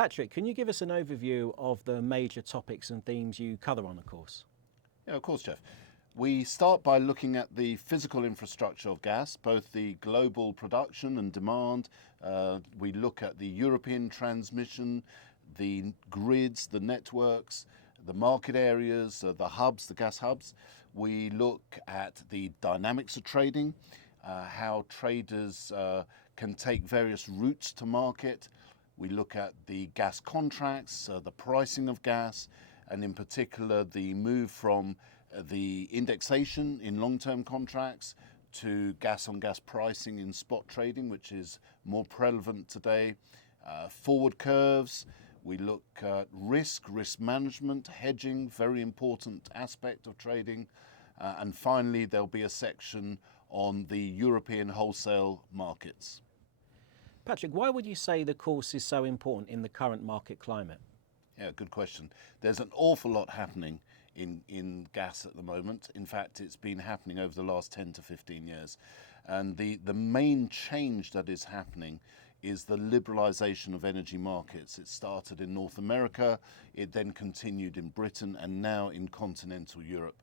Patrick, can you give us an overview of the major topics and themes you cover on the course? Yeah, of course, Jeff. We start by looking at the physical infrastructure of gas, both the global production and demand. We look at the European transmission, the grids, the networks, the market areas, the hubs, the gas hubs. We look at the dynamics of trading, how traders can take various routes to market. We look at the gas contracts, the pricing of gas, and in particular the move from the indexation in long-term contracts to gas-on-gas pricing in spot trading, which is more prevalent today. Forward curves. We look at risk management, hedging, very important aspect of trading. And finally, there'll be a section on the European wholesale markets. Patrick, why would you say the course is so important in the current market climate? Yeah, good question. There's an awful lot happening in gas at the moment. In fact, it's been happening over the last 10 to 15 years. And the main change that is happening is the liberalisation of energy markets. It started in North America, it then continued in Britain, and now in continental Europe.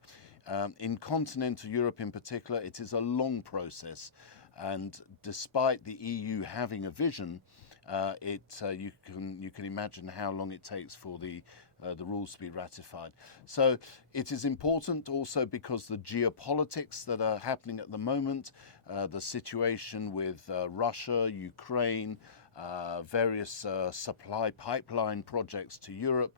In continental Europe in particular, it is a long process. And despite the EU having a vision, you can imagine how long it takes for the rules to be ratified. So it is important also because the geopolitics that are happening at the moment, the situation with Russia, Ukraine, various supply pipeline projects to Europe.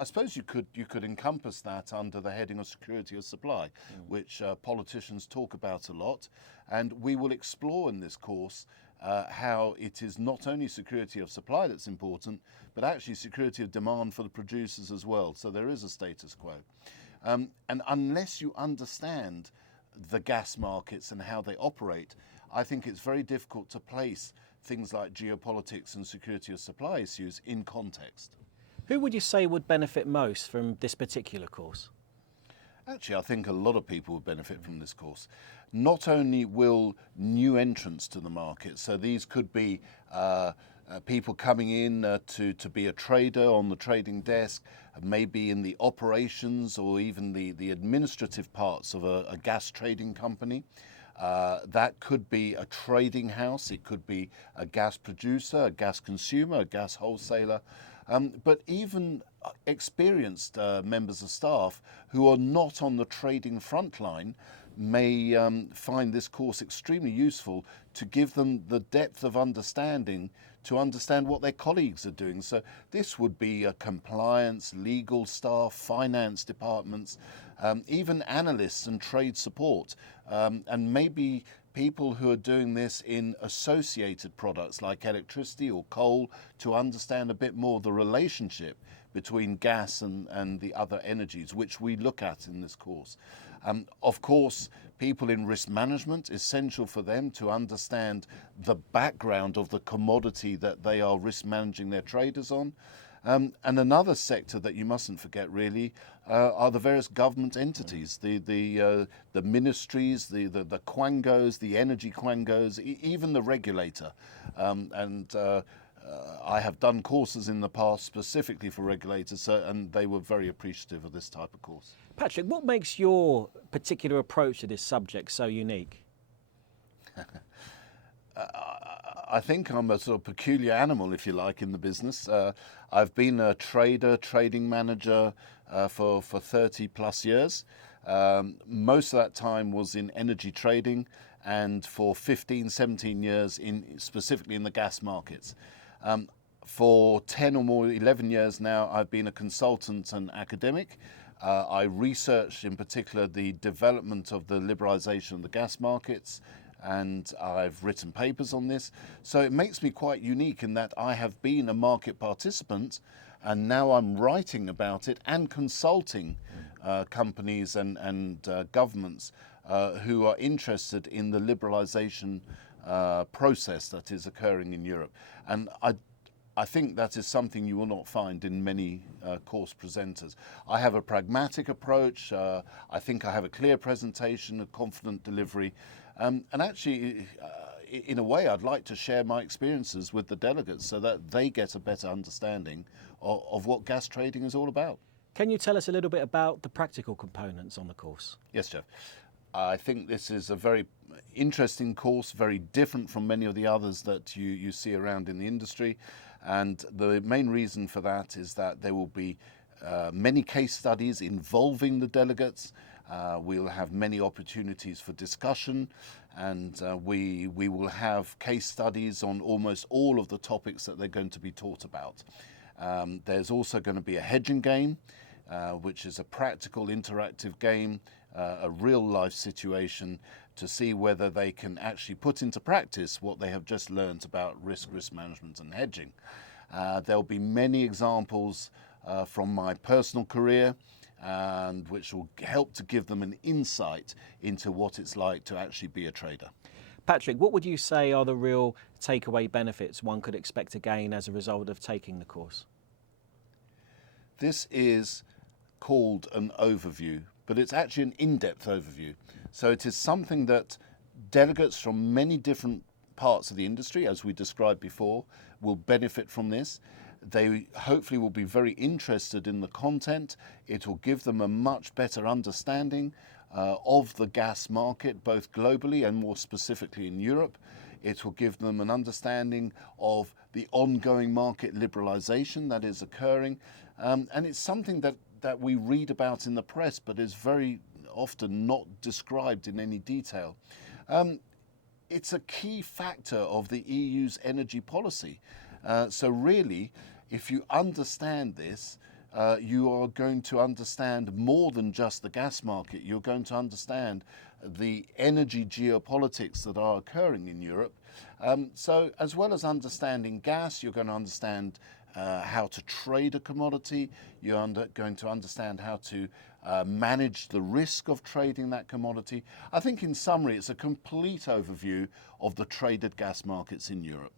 I suppose you could encompass that under the heading of security of supply, which politicians talk about a lot. And we will explore in this course how it is not only security of supply that's important, but actually security of demand for the producers as well. So there is a status quo. And unless you understand the gas markets and how they operate, I think it's very difficult to place things like geopolitics and security of supply issues in context. Who would you say would benefit most from this particular course? Actually, I think a lot of people would benefit from this course. Not only will new entrants to the market, so these could be people coming in to be a trader on the trading desk, maybe in the operations or even the administrative parts of a gas trading company. That could be a trading house, it could be a gas producer, a gas consumer, a gas wholesaler. But even experienced members of staff who are not on the trading front line may find this course extremely useful to give them the depth of understanding to understand what their colleagues are doing. So this would be compliance, legal staff, finance departments, even analysts and trade support, and maybe people who are doing this in associated products like electricity or coal to understand a bit more the relationship between gas and the other energies, which we look at in this course. Of course, people in risk management, essential for them to understand the background of the commodity that they are risk managing their traders on. And another sector that you mustn't forget really are the various government entities, the ministries, the quangos, the energy quangos, even the regulator. I have done courses in the past specifically for regulators, and they were very appreciative of this type of course. Patrick, what makes your particular approach to this subject so unique? I think I'm a sort of peculiar animal, if you like, in the business. I've been a trader, trading manager for 30 plus years. Most of that time was in energy trading, and for 15, 17 years specifically in the gas markets. For 10 or more, 11 years now, I've been a consultant and academic. I researched in particular the development of the liberalisation of the gas markets, and I've written papers on this. So it makes me quite unique in that I have been a market participant, and now I'm writing about it and consulting companies and governments who are interested in the liberalisation process that is occurring in Europe. And I think that is something you will not find in many course presenters. I have a pragmatic approach. I think I have a clear presentation, a confident delivery. And actually, in a way, I'd like to share my experiences with the delegates so that they get a better understanding of what gas trading is all about. Can you tell us a little bit about the practical components on the course? Yes, Jeff. I think this is a very interesting course, very different from many of the others that you see around in the industry. And the main reason for that is that there will be many case studies involving the delegates. We'll have many opportunities for discussion, and we will have case studies on almost all of the topics that they're going to be taught about. There's also going to be a hedging game, which is a practical interactive game, a real life situation to see whether they can actually put into practice what they have just learned about risk management and hedging. There'll be many examples from my personal career, and which will help to give them an insight into what it's like to actually be a trader. Patrick, what would you say are the real takeaway benefits one could expect to gain as a result of taking the course? This is called an overview, but it's actually an in-depth overview. So it is something that delegates from many different parts of the industry, as we described before, will benefit from this. They hopefully will be very interested in the content. It will give them a much better understanding of the gas market, both globally and more specifically in Europe. It will give them an understanding of the ongoing market liberalization that is occurring. And it's something that we read about in the press, but is very often not described in any detail. It's a key factor of the EU's energy policy. So really, if you understand this, you are going to understand more than just the gas market. You're going to understand the energy geopolitics that are occurring in Europe. So as well as understanding gas, you're going to understand how to trade a commodity. You're going to understand how to manage the risk of trading that commodity. I think in summary, it's a complete overview of the traded gas markets in Europe.